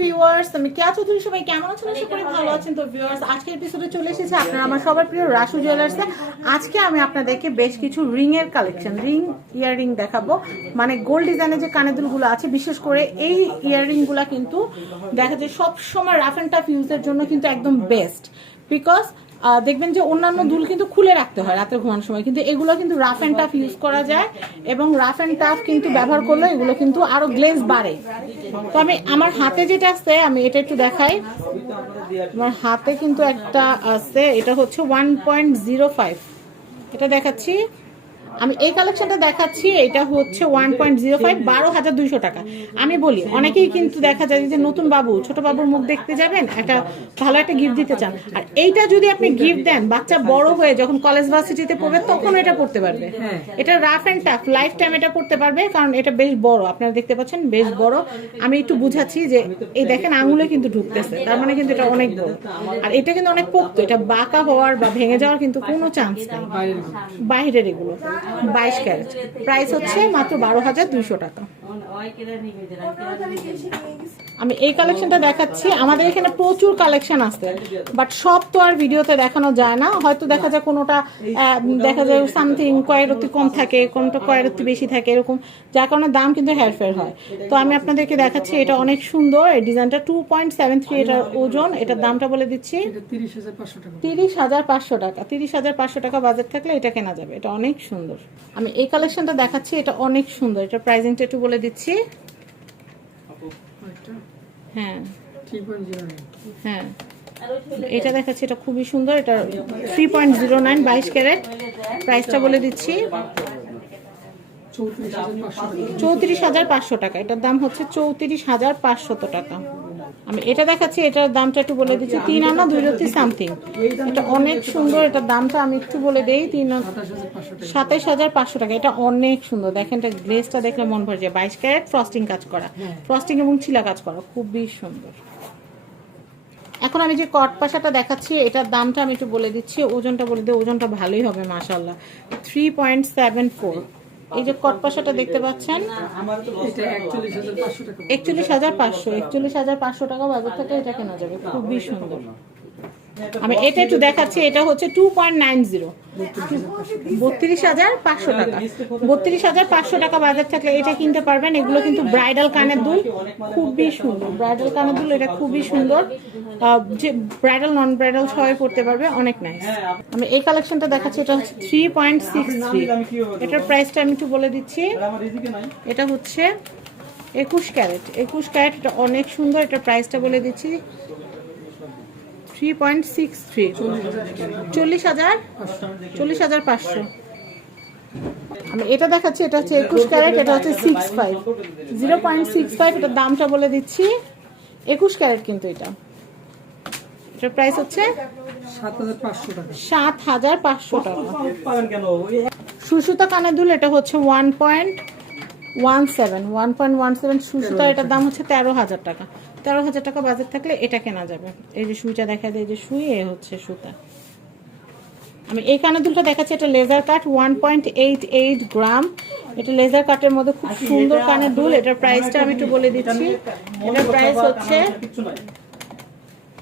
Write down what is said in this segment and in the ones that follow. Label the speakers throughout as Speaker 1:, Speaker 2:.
Speaker 1: Viewers আমি কেয়া চৌধুরী সবাই কেমন আছেন আশা করি ভালো আছেন তো ভিউয়ার্স আজকের এপিসোডে চলে এসেছে আপনারা আমার সবার প্রিয় রাসু জুয়েলার্সে আজকে আমি আপনাদেরকে বেশ কিছু রিং এর কালেকশন রিং ইয়াররিং দেখাবো। মানে গোল্ড ডিজাইনের যে কানেদুলগুলো আছে বিশেষ করে এই ইয়াররিংগুলা কিন্তু দেখা যায় সব সময় রাফ অ্যান্ড টাফ ইউজের জন্য কিন্তু একদম বেস্ট বিকজ দেখবেন যে অন্যান্য দুল কিন্তু খুলে রাখতে হয় রাতে ঘুমানোর সময়। কিন্তু এগুলো কিন্তু রাফ অ্যান্ড টাফ ইউজ করা যায় এবং রাফ অ্যান্ড টাফ কিন্তু ব্যবহার করলে এগুলো কিন্তু আরও গ্লেজ বাড়ে। তো আমি, আমার হাতে যেটা আছে, আমি এটা একটু দেখাই। আমার হাতে কিন্তু একটা আছে, এটা হচ্ছে ওয়ান পয়েন্ট জিরো ফাইভ এটা দেখাচ্ছি। আমি এই কালেকশনটা দেখাচ্ছি এটা হচ্ছে ওয়ান পয়েন্ট জিরো ফাইভ বারো হাজার দুইশো টাকা। আমি বলি অনেকেই কিন্তু দেখা যায় যে নতুন বাবু ছোট বাবুর মুখ দেখতে যাবেন একটা ভালো একটা গিফট দিতে চান। আর এইটা যদি আপনি গিফট দেন বাচ্চা বড় হয়ে যখন কলেজ ভার্সিটিতে পড়বে তখন এটা পড়তে পারবে। এটা rough and tough life time এটা পড়তে পারবে কারণ এটা বেশ বড় আপনারা দেখতে পাচ্ছেন বেশ বড়। আমি একটু বুঝাচ্ছি যে এই দেখেন আঙুলে কিন্তু ঢুকতেছে তার মানে কিন্তু এটা অনেক বড়। আর এটা কিন্তু অনেক পোক্ত এটা বাঁকা হওয়ার বা ভেঙে যাওয়ার কিন্তু কোনো চান্স নেই। বাইরের এগুলো। বাইশ ক্যারেট। প্রাইস হচ্ছে মাত্র বারো হাজার টাকা। আমি এই কালেকশনটা দেখাচ্ছি। আমাদের এখানে প্রচুর কালেকশন আছে। বাট সব তো আর ভিডিওতে দেখানো যায় না। হয়তো দেখা যায় কোনোটা দেখা যায় সামথিং কয়েরতি কম থাকে, কোনোটা কয়েরতি বেশি থাকে, এরকম। যার কারণে দাম কিন্তু হেরফের হয়। তো আমি আপনাদেরকে দেখাচ্ছি, এটা অনেক সুন্দর। এই ডিজাইনটা টু পয়েন্ট সেভেন থ্রি এটার ওজন। এটার দামটা বলে দিচ্ছি।
Speaker 2: তিরিশ হাজার পাঁচশো টাকা।
Speaker 1: তিরিশ হাজার পাঁচশো টাকা বাজেট থাকলে এটা কেনা যাবে। এটা অনেক সুন্দর। আমি এই কালেকশনটা দেখাচ্ছি, এটা অনেক সুন্দর। এটা প্রাইসিংটা একটু বলে দিচ্ছি। হ্যাঁ। হ্যাঁ। এটা দেখাচ্ছি এটা খুবই সুন্দর এটা থ্রি পয়েন্ট জিরো নাইন বাইশ ক্যারেট। প্রাইসটা বলে দিচ্ছি।
Speaker 2: চৌত্রিশ হাজার পাঁচশো টাকা।
Speaker 1: এটার দাম হচ্ছে চৌত্রিশ হাজার পাঁচশত টাকা। আমি এটা দেখাচ্ছি, এটার দামটা একটু বলে দিচ্ছি, তিন আনা দুই রতি সামথিং। এটা অনেক সুন্দর, এটার দামটা আমি একটু বলে দেই, তিন সাতাইশ হাজার পাঁচশো টাকা। এটা অনেক সুন্দর, দেখেন এটা গ্লেসটা দেখলে মন ভরে যায়। বাইশ ক্যারেট ফ্রস্টিং কাজ করা ফ্রস্টিং এবং চিলা কাজ করা, খুবই সুন্দর। এখন আমি যে কট পাশাটা দেখাচ্ছি, এটার দামটা আমি একটু বলে দিচ্ছি, ওজনটা বলে দিই, ওজনটা ভালোই হবে মাশাল্লাহ থ্রি পয়েন্ট সেভেন ফোর এই যে কটপাশাটা দেখতে পাচ্ছেন,
Speaker 2: একচল্লিশ হাজার পাঁচশো,
Speaker 1: একচল্লিশ হাজার পাঁচশো টাকা বাজার থেকে এটা কেনা যাবে। খুবই সুন্দর। আমি এটা একটু দেখাচ্ছি এটা হচ্ছে টু পয়েন্ট নাইন জিরো বত্রিশ হাজার পাঁচশো টাকা। বত্রিশ হাজার পাঁচশো টাকা বাজার থাকলে এটা কিনতে পারবেন। এগুলো কিন্তু ব্রাইডাল কানের দুল। খুবই সুন্দর। ব্রাইডাল কানের দুল এটা খুবই সুন্দর। যে ব্রাইডাল নন ব্রাইডাল সবাই পড়তে পারবে। অনেক নাইস আমি এই কালেকশনটা দেখাচ্ছি। এটা হচ্ছে থ্রি পয়েন্ট সিক্স থ্রি এটার প্রাইসটা আমি একটু বলে দিচ্ছি। এটা হচ্ছে একুশ ক্যারেট। একুশ ক্যারেট এটা অনেক সুন্দর। এটার প্রাইসটা বলে দিচ্ছি। থ্রি পয়েন্ট সিক্স থ্রি চল্লিশ হাজার? চল্লিশ হাজার পাঁচশো। আমি এটা দেখাচ্ছি এটা হচ্ছে একুশ ক্যারেট এটা হচ্ছে six five zero point six five এটার দামটা বলে দিচ্ছি। একুশ ক্যারেট কিন্তু এটা। এটার প্রাইস হচ্ছে
Speaker 2: সাত হাজার পাঁচশো টাকা।
Speaker 1: সুসুতা কানের দুল এটা হচ্ছে one point one seven one point one seven সুসুতা এটার দাম হচ্ছে তেরো হাজার টাকা। তেরো হাজার টাকা বাজেট থাকলে এটা কেনা যাবে। এই যে সুইটা দেখা যায় এই যে সুই এ হচ্ছে সুতা। আমি এই কানের দুলটা দেখাচ্ছি এটা laser cut one point eight eight gram. এটা লেজার কাটের মধ্যে খুব সুন্দর কানের দুল। এটার প্রাইসটা আমি একটু বলে দিচ্ছি। এটার প্রাইস হচ্ছে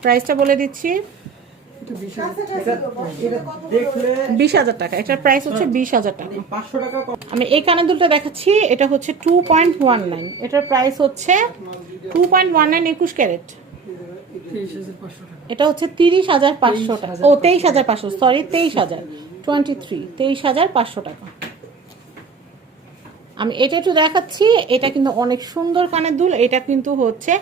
Speaker 1: প্রাইসটা বলে দিচ্ছি।
Speaker 2: বিশ হাজার?
Speaker 1: টাকা এটার প্রাইস হচ্ছে বিশ হাজার টাকা। আমি এই কানের দুলটা দেখাচ্ছি এটা হচ্ছে টু পয়েন্ট ওয়ান নাইন এটার প্রাইস হচ্ছে টু পয়েন্ট ওয়ান নাইন একুশ ক্যারেট। এটা হচ্ছে তিরিশ হাজার পাঁচশো টাকা। ও তেইশ হাজার পাঁচশো সরি তেইশ হাজার। টোয়েন্টি থ্রি তেইশ হাজার পাঁচশো টাকা। আমি এটা একটু দেখাচ্ছি এটা কিন্তু অনেক সুন্দর কানের দুল এটা কিন্তু হচ্ছে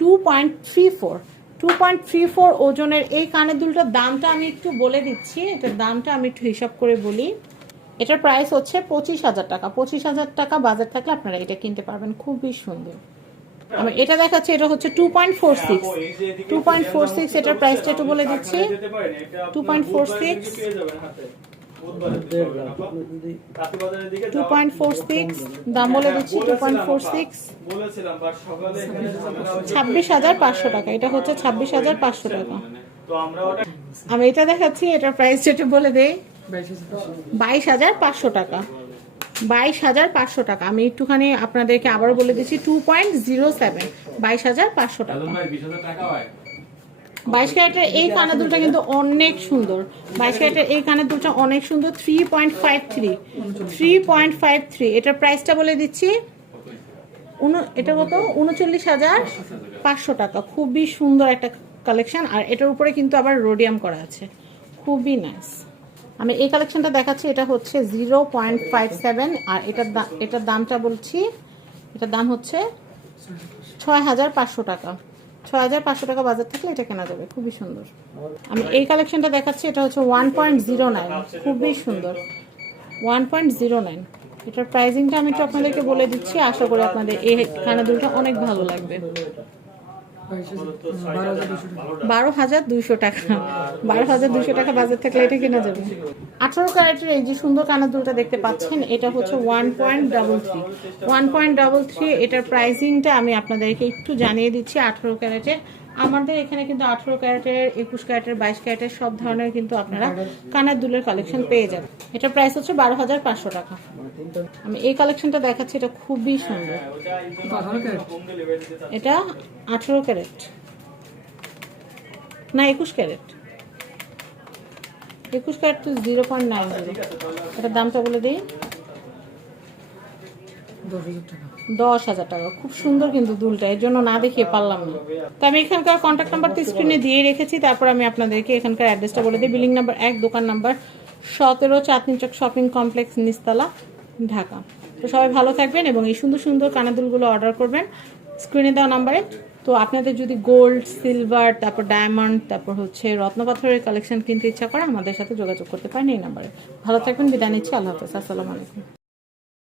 Speaker 1: two point three four two point three four ওজনের এই কানের দুলটার দামটা আমি একটু বলে দিচ্ছি। এটার দামটা আমি একটু হিসাব করে বলি। এটার প্রাইস হচ্ছে পঁচিশ হাজার টাকা। পঁচিশ হাজার টাকা বাজার থাকলে আপনারা এটা কিনতে পারবেন। খুবই সুন্দর। আমি এটা দেখাচ্ছি, এটা হচ্ছে two point four six two point four six এটার প্রাইসটা একটু বলে দিচ্ছি। টু পয়েন্ট ফোর সিক্স দাম বলে দিচ্ছি টু পয়েন্ট ফোর সিক্স ছাব্বিশ হাজার পাঁচশো টাকা, এটা হচ্ছে ছাব্বিশ হাজার পাঁচশো টাকা। আমি এটা দেখাচ্ছি এটার প্রাইস একটু বলে দেই,
Speaker 2: বাইশ হাজার পাঁচশো
Speaker 1: টাকা। বাইশ হাজার পাঁচশো টাকা। আমি একটুখানি আপনাদেরকে আবারও বলে দিচ্ছি টু পয়েন্ট জিরো সেভেন বাইশ হাজার পাঁচশো টাকা
Speaker 3: ভাই বিশ হাজার টাকা হয়
Speaker 1: বাইশ ক্যারেটের এই কানের দুলটা কিন্তু অনেক সুন্দর। বাইশ ক্যারেটের এই কানের দুলটা অনেক সুন্দর three point five three three point five three এটার প্রাইসটা বলে দিচ্ছি, উন- এটা কত? উনচল্লিশ হাজার পাঁচশো টাকা। খুবই সুন্দর একটা কালেকশন আর এটার উপরে কিন্তু আবার রোডিয়াম করা আছে। খুবই নাইস আমি এই কালেকশনটা দেখাচ্ছি, এটা হচ্ছে জিরো পয়েন্ট ফাইভ সেভেন আর এটার এটার দামটা বলছি, এটার দাম হচ্ছে ছয় হাজার পাঁচশো টাকা। ছয় হাজার পাঁচশো টাকা বাজার থাকলে এটা কেনা যাবে, খুবই সুন্দর। আমি এই কালেকশনটা দেখাচ্ছি, এটা হচ্ছে ওয়ান পয়েন্ট জিরো নাইন খুবই সুন্দর। ওয়ান পয়েন্ট জিরো নাইন এটার প্রাইসিংটা আমি একটু আপনাদেরকে বলে দিচ্ছি, আশা করি আপনাদের এই কানা দুলটা অনেক ভালো লাগবে।
Speaker 2: বারো হাজার দুশো টাকা।
Speaker 1: বারো হাজার দুইশো টাকা। বারো হাজার দুইশো টাকা বাজার থাকলে এটা কেনা যাবে। আঠারো ক্যারেটের এই যে সুন্দর কানের দুলটা দেখতে পাচ্ছেন এটা হচ্ছে one point double three one point double three এটার প্রাইসিংটা আমি আপনাদেরকে একটু জানিয়ে দিচ্ছি আঠারো ক্যারেটের। আমাদের এখানে কিন্তু আঠারো ক্যারেটের একুশ ক্যারেটের বাইশ ক্যারেটের সব ধরনের কিন্তু আপনারা কানের দুলের কালেকশন পেয়ে যাবেন। এটার প্রাইস হচ্ছে বারো হাজার পাঁচশো টাকা। আমি এই কালেকশনটা দেখাচ্ছি এটা খুবই সুন্দর। এটা আঠেরো ক্যারেট। না একুশ ক্যারেট। একুশ ক্যারেট তো জিরো পয়েন্ট নাইন জিরো এটার দামটা বলে দিই। দশ হাজার টাকা। খুব সুন্দর কিন্তু দুলটা, এর জন্য না দেখিয়ে পারলাম না। তো আমি এখানকার কন্ট্যাক্ট নাম্বার তো স্ক্রিনে দিয়ে রেখেছি, তারপর আমি আপনাদেরকে এখানকার অ্যাড্রেসটা বলে দিই। বিল্ডিং নাম্বার এক, দোকান নাম্বার সতেরো, চাঁদনি চক শপিং কমপ্লেক্স নিস্তালা, ঢাকা। তো সবাই ভালো থাকবেন এবং এই সুন্দর সুন্দর কানাদুলগুলো অর্ডার করবেন স্ক্রিনে দেওয়া নাম্বারে তো আপনাদের যদি গোল্ড সিলভার তারপর ডায়মন্ড তারপর হচ্ছে রত্নপাথরের কালেকশন কিনতে ইচ্ছা করে আমাদের সাথে যোগাযোগ করতে পারেন এই নাম্বারে ভালো থাকবেন, বিদায় নিচ্ছি। আল্লাহ হাফেজ। আসসালামু আলাইকুম।